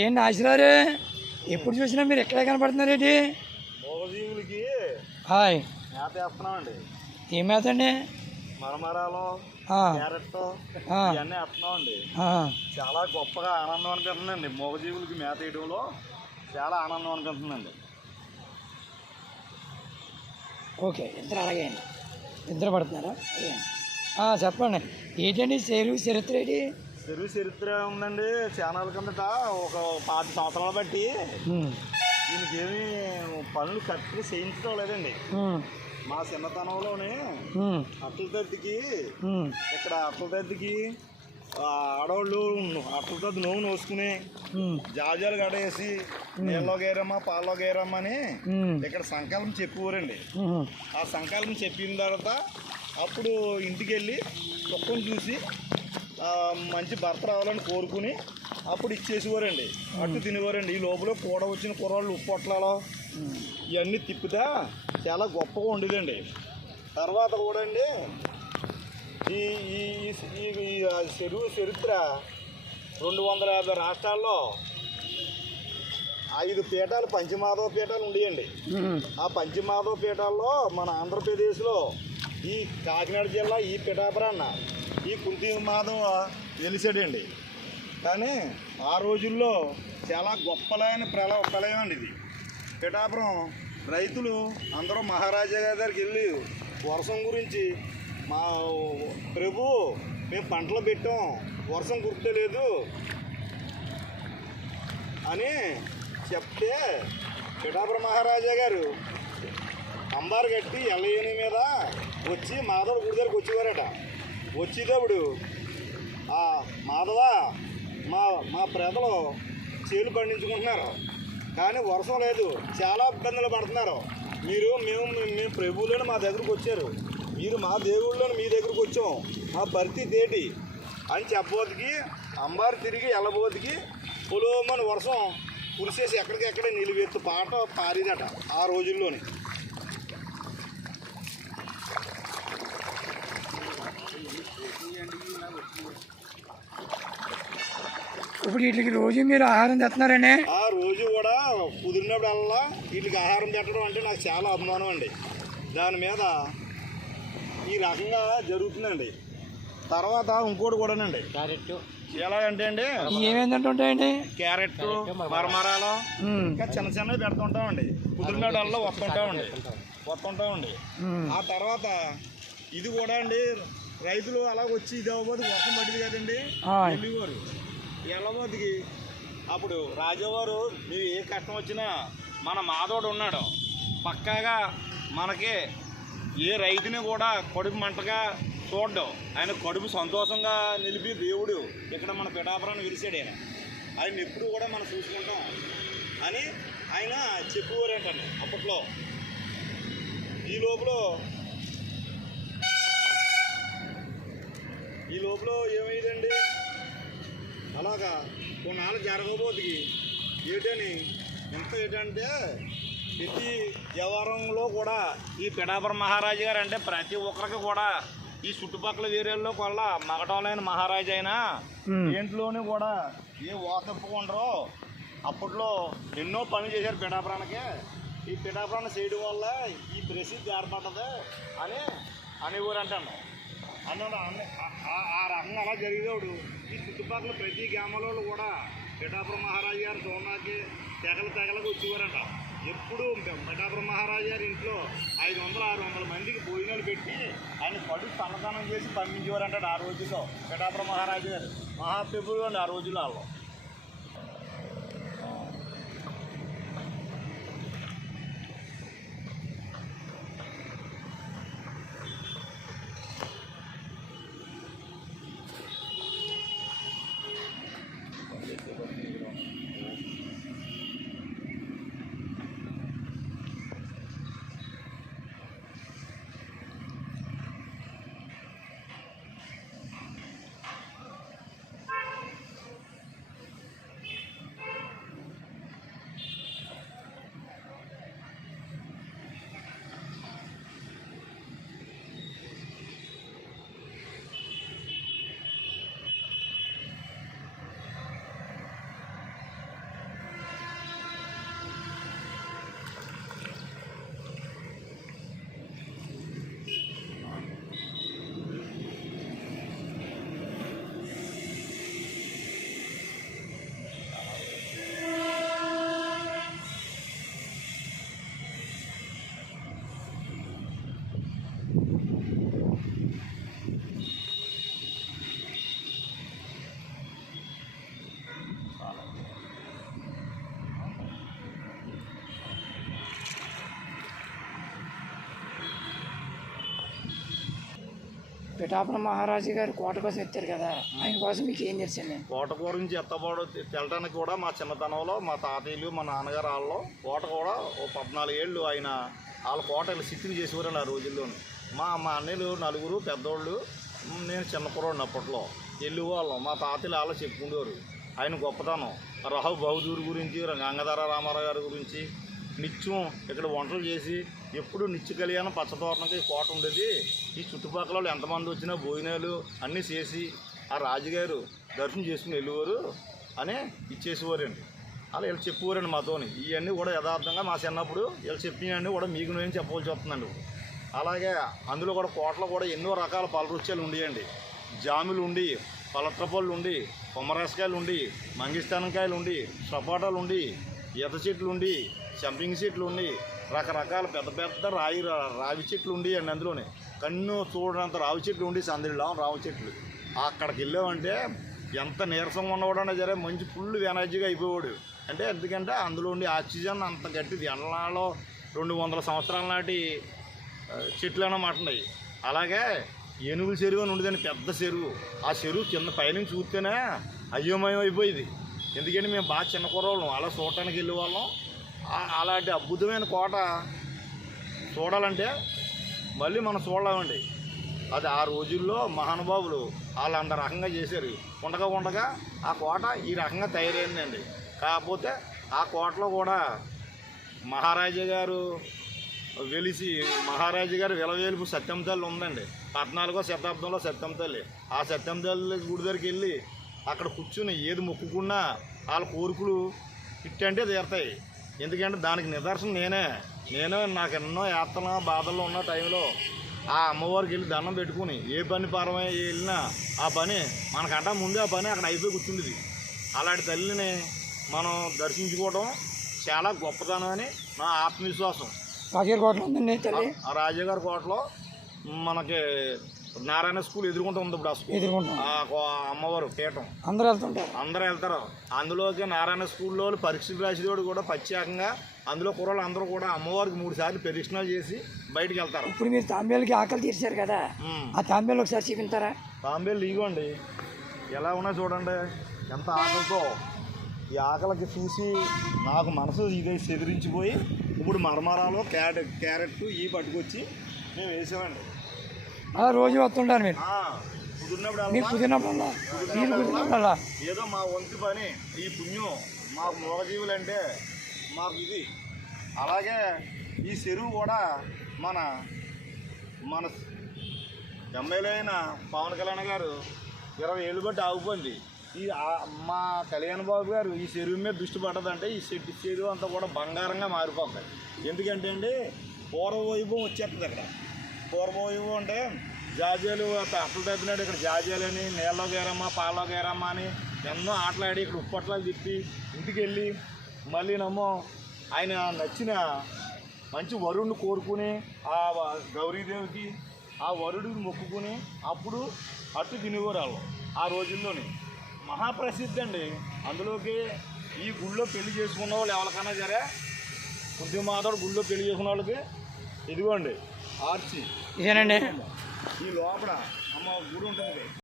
ఏంటి ఆశరారు ఎప్పుడు చూసినా మీరు ఎక్కడే కనపడుతున్నారేంటి? హాయ్. మేత వేస్తున్నామండి. ఏం మేత అండి మరమరాలు క్యారెట్ ఇవన్నీ వేస్తున్నామండి. చాలా గొప్పగా ఆనందం అనిపిస్తుందండి. మూగజీవులకి మేత వేయడంలో చాలా ఆనందం అనిపిస్తుందండి. ఓకే ఇద్దరు అలాగే అండి. ఇద్దరు పడుతున్నారా? చెప్పండి. ఏంటండి చెరువు చరిత్ర ఏంటి? చెరువు చరిత్ర ఉందండి ఛానల్ కిందట ఒక పాతి సంవత్సరాలు బట్టి. దీనికి ఏమీ పనులు కరెక్ట్గా చేయించడం లేదండి. మా చిన్నతనంలోనే అట్ల తద్దికి ఇక్కడ అట్ల తద్దికి ఆడవాళ్ళు అట్ల తద్ది నోవు నోసుకుని జాజాలు గడేసి నీళ్ళలో గేరమ్మా పాలలో గేరమ్మా అని ఇక్కడ సంకల్పం చెప్పేవారండి. ఆ సంకల్పం చెప్పిన తర్వాత అప్పుడు ఇంటికి వెళ్ళి కుక్కను చూసి మంచి భర్త రావాలని కోరుకుని అప్పుడు ఇచ్చేసేవారండి. అట్టు తినేవారండి. ఈ లోపల కూడ వచ్చిన కుర్రాళ్ళు ఉప్పు పొట్లాలో ఉమ్. ఇవన్నీ తిప్పుతా చాలా గొప్పగా ఉండేదండి. తర్వాత కూడా అండి ఈ ఈ చెరువు చరిత్ర రెండు వందల యాభై రాష్ట్రాల్లో ఐదు పీఠాలు పంచమాధవ పీఠాలు ఉండేయండి. ఆ పంచమాధవ పీఠాల్లో మన ఆంధ్రప్రదేశ్లో ఈ కాకినాడ జిల్లా ఈ పిఠాపురాన్న ఈ కుంతి మాధవ వెలిసాడండి కానీ ఆ రోజుల్లో చాలా గొప్పలైన ప్రళ ప్రళయం అండి ఇది. పిఠాపురం రైతులు అందరూ మహారాజా గారి దగ్గరికి వెళ్ళి వర్షం గురించి మా ప్రభు మేము పంటలు పెట్టాం వర్షం గుర్తులేదు అని చెప్తే పిఠాపురం మహారాజా గారు అంబారు కట్టి ఎల్లయ్యని మీద వచ్చి మాధవ గుడి దగ్గరికి వచ్చేవారట. వచ్చేటప్పుడు ఆ మాధవ మా మా ప్రజలు చేలు పండించుకుంటున్నారు. కానీ వర్షం లేదు. చాలా ఇబ్బందులు పడుతున్నారు. మీరు మేము మేము ప్రభువులను మా దగ్గరకు వచ్చారు. మీరు మా దేవుళ్ళని మీ దగ్గరకు వచ్చాం మా పరిస్థితి ఏంటి? అని చెప్పబోతుకి అంబారు తిరిగి వెళ్ళబోతుకి పొలోమని వర్షం కురిసేసి ఎక్కడికెక్కడ నిలువెత్తు పాట పారిదట ఆ రోజుల్లోని. ఇప్పుడు వీటికి రోజు మీరు ఆహారం తెస్తున్నారండి? ఆ రోజు కూడా కుదిరినప్పుడల్లా వీటికి ఆహారం పెట్టడం అంటే నాకు చాలా అభిమానం అండి. దాని మీద ఈ రకంగా జరుగుతుందండి. తర్వాత ఇంకోటి కూడానండి. ఎలా అంటే అండి ఏమేందంటే ఉంటాయండి క్యారెట్ మరమరాలు. ఇంకా చిన్న చిన్నవి పెడుతుంటామండి. కుదిరినప్పుడల్లా వస్తుంటామండి. వస్తుంటామండి. ఆ తర్వాత ఇది కూడా అండి రైతులు అలా వచ్చి ఇది వర్షం పడింది కదండి. వెళ్ళేవారు. వెళ్ళబోతుకి అప్పుడు రాజావారు మీరు ఏ కష్టం వచ్చినా మన మాధవుడు ఉన్నాడు. పక్కాగా మనకి ఏ రైతుని కూడా కడుపు మంటగా చూడడం. ఆయన కడుపు సంతోషంగా నిలిపి దేవుడు ఇక్కడ మన పిఠాపురాన్ని విరిసాడు ఆయన ఆయన ఎప్పుడు కూడా మనం చూసుకుంటాం. అని ఆయన చెప్పేవారేంటండి అప్పట్లో ఈ లోపల ఈ లోపల ఏమైందండి? అలాగా కొన్నాళ్ళు జరగబోతుకి ఏంటని? ఎంత ఏంటంటే ప్రతి వ్యవహారంలో కూడా ఈ పిఠాపురం మహారాజు గారు అంటే ప్రతి ఒక్కరికి కూడా ఈ చుట్టుపక్కల ఏరియాల్లో కొల్ల మగటంలైన మహారాజు అయినా ఉమ్. ఏంట్లోనే కూడా ఏ ఓతప్పుకుంటారో అప్పట్లో ఎన్నో పనులు చేశారు పిఠాపురానికి. ఈ పిఠాపురాన్ని చేయడం వల్ల ఈ ప్రసిద్ధి ఏర్పడ్డది అని అనేవారు అంటాను అన్న- ఆ- రకంగా అలా జరిగేవాడు. ఈ చుట్టుపక్కల ప్రతి గ్రామంలో కూడా పిఠాపురం మహారాజు గారు సోనాకి తెగల తెగలకు వచ్చేవారంట. ఎప్పుడు పిఠాపురం మహారాజు గారి ఇంట్లో ఐదు వందల ఆరు వందల మందికి భోజనాలు పెట్టి ఆయన పడు సన్నదానం చేసి పంపించేవారంట ఆ రోజుల్లో పిఠాపురం మహారాజు గారు. మహాప్రభువు ఆ రోజుల్లో పిఠాపురం మహారాజు గారు కోట కోసం ఎత్తారు కదా ఆయన కోసం మీకు ఏం తెలిసింది కోట గురించి ఎత్తబడు తెలటానికి కూడా మా చిన్నతనంలో మా తాతయ్యలు మా నాన్నగారు వాళ్ళు కోట కూడా ఓ పద్నాలుగు ఏళ్ళు ఆయన వాళ్ళ కోట ఇలా సిట్టింగ్ చేసేవారండి ఆ రోజుల్లోనూ. మా మా అన్నయ్యలు నలుగురు పెద్దోళ్ళు నేను చిన్న అప్పట్లో. అప్పట్లో వెళ్ళేవాళ్ళం మా తాతయ్యలు వాళ్ళు చెప్పుకుండేవారు. ఆయన గొప్పతనం. రాహు బహదూర్ గురించి గంగాధర రామారావు గారి గురించి నిత్యం ఇక్కడ వంటలు చేసి ఎప్పుడు నిత్య కళ్యాణం పచ్చతోరణకి కోట ఉండేది. ఈ చుట్టుపక్కల వాళ్ళు ఎంతమంది వచ్చినా భోజనాలు అన్నీ చేసి ఆ రాజుగారు దర్శనం చేసుకుని వెళ్ళేవారు అని ఇచ్చేసేవారండి. అలా వీళ్ళు చెప్పేవారండి మాతోని. ఇవన్నీ కూడా యథార్థంగా మా చిన్నప్పుడు వీళ్ళు చెప్పినవన్నీ కూడా మీకు నేను చెప్పవలసి వస్తుందండి. అలాగే అందులో కూడా కోటలో కూడా ఎన్నో రకాల పళ్ళ రుచులు ఉండేయండి. జాములు ఉండి పలట్రపళ్ళు ఉండి కొమ్మరాసకాయలు ఉండి మంగిస్తానంకాయలు ఉండి సపోటాలు ఉండి ఈత చెట్లు ఉండి చంపింగ్ చెట్లు ఉండి రకరకాల పెద్ద పెద్ద రాయి రావి చెట్లు ఉండేయండి అందులోనే. కన్ను చూడనంత రావి చెట్లు ఉండి సందడిలో రావి చెట్లు. అక్కడికి వెళ్ళామంటే ఎంత నీరసంగా ఉన్నవాడన్నా సరే మంచి ఫుల్ ఎనర్జీగా అయిపోయాడు అంటే ఎందుకంటే అందులో ఉండి ఆక్సిజన్ అంత గట్టిది. ఎండలో రెండు వందల సంవత్సరాల నాటి చెట్లు అన్నమాట ఉన్నాయి. అలాగే ఏనుగుల చెరువు అని ఉండేదండి పెద్ద చెరువు. ఆ చెరువు కింద పైనుంచి చూస్తేనే అయోమయం అయిపోయింది. ఎందుకంటే మేము బాగా చిన్న కుర్రోళ్ళం. అలా చూడటానికి వెళ్ళే వాళ్ళం అలాంటి అద్భుతమైన కోట చూడాలంటే మళ్ళీ మనం చూడలేమండి. అది ఆ రోజుల్లో మహానుభావులు వాళ్ళు అంత రకంగా చేశారు. ఉండగా ఉండగా ఆ కోట ఈ రకంగా తయారైందండి. కాకపోతే ఆ కోటలో కూడా మహారాజా గారు వెలిసి మహారాజు గారు విలవేలుపు సత్యం తల్లి ఉందండి. పద్నాలుగో శతాబ్దంలో సత్యం తల్లి. ఆ సత్యం తల్లి గుడి దగ్గరికి వెళ్ళి అక్కడ కూర్చుని ఏది మొక్కుకున్నా వాళ్ళ కోరికలు ఇట్టంటే తీరుతాయి. ఎందుకంటే దానికి నిదర్శనం నేనే. నేనే నాకు ఎన్నో యాత్రలు బాధల్లో ఉన్న టైంలో ఆ అమ్మవారికి వెళ్ళి దండం పెట్టుకుని ఏ పని పరమై వెళ్ళినా ఆ పని మనకంటా ముందే ఆ పని అక్కడ అయిపోయి కూర్చుండేది. అలాంటి తల్లిని మనం దర్శించుకోవడం చాలా గొప్పతనం అని నా ఆత్మవిశ్వాసం. రాజుగారి కోటలో రాజాగారి కోటలో మనకి నారాయణ స్కూల్ ఎదుర్కొంటూ ఉంది ఇప్పుడు ఆ స్కూల్. ఎదుర్కొంటాం ఆ కో- అమ్మవారు పీఠం. అందరూ వెళ్తుంటారు. అందరూ వెళ్తారు. అందులోకి నారాయణ స్కూల్లో పరీక్షలు రాసేవాడు కూడా ప్రత్యేకంగా అందులో కుర్రలు అందరూ కూడా అమ్మవారికి మూడు సార్లు ప్రదక్షిణాలు చేసి బయటికి వెళ్తారు. ఇప్పుడు మీరు తాంబేలకి ఆకలి తీర్చారు కదా ఉమ్. ఆ తాంబేలు ఒకసారి చూపించారా? తాంబేలు ఇగోండి ఎలా ఉన్నాయి చూడండి. ఎంత ఆకలితో. ఈ ఆకలికి చూసి నాకు మనసు ఇదే చెదిరించిపోయి ఇప్పుడు మరమరాలు క్యారెట్ క్యారెట్ ఈ పట్టుకొచ్చి మేము వేసామండి. అలా రోజు వస్తుంటారు మీరు. ఆ, అలా కుదిరినప్పుడల్లా మీరు కుదిరినప్పుడల్లా ఏదో మా వంతు పని ఈ పుణ్యం మాకు మూగజీవులు అంటే మాకు ఇది. అలాగే ఈ చెరువు కూడా మన మన ఎమ్మెల్యే అయిన పవన్ కళ్యాణ్ గారు ఇరవై ఏళ్ళు బట్టి ఆగిపోయింది. ఈ ఆ- మా కళ్యాణ్ బాబు గారు ఈ చెరువు మీద దృష్టి పడ్డదంటే ఈ చెట్టు చెరువు అంతా కూడా బంగారంగా మారిపోతాయి ఎందుకంటే అండి పూర్వ వైభవం వచ్చేస్తుంది అక్కడ. పూర్వం వైభవం అంటే జాజీలు అట్లు తప్పినాడు ఇక్కడ జాజీలని నీళ్ళలో గేరమ్మా పాలలో గేరమ్మా అని ఎన్నో ఆటలాడి ఇక్కడ ఉప్పట్లాలు తిప్పి ఇంటికి వెళ్ళి మళ్ళీ నమ్మో ఆయన నచ్చిన మంచి వరుణ్ణి కోరుకుని ఆ గౌరీదేవికి ఆ వరుడిని మొక్కుకుని అప్పుడు అట్టు తినేవారు ఆ రోజుల్లోని. మహాప్రసిద్ధి అండి. అందులోకి ఈ గుళ్ళో పెళ్ళి చేసుకున్న వాళ్ళు ఎవరికైనా సరే బుద్ధిమాతోడు గుళ్ళో పెళ్ళి చేసుకున్న వాళ్ళకి ఇదిగోండి ఆర్చి. ఇదేనండి. ఈ లోపల అమ్మ గుడి ఉంటుంది.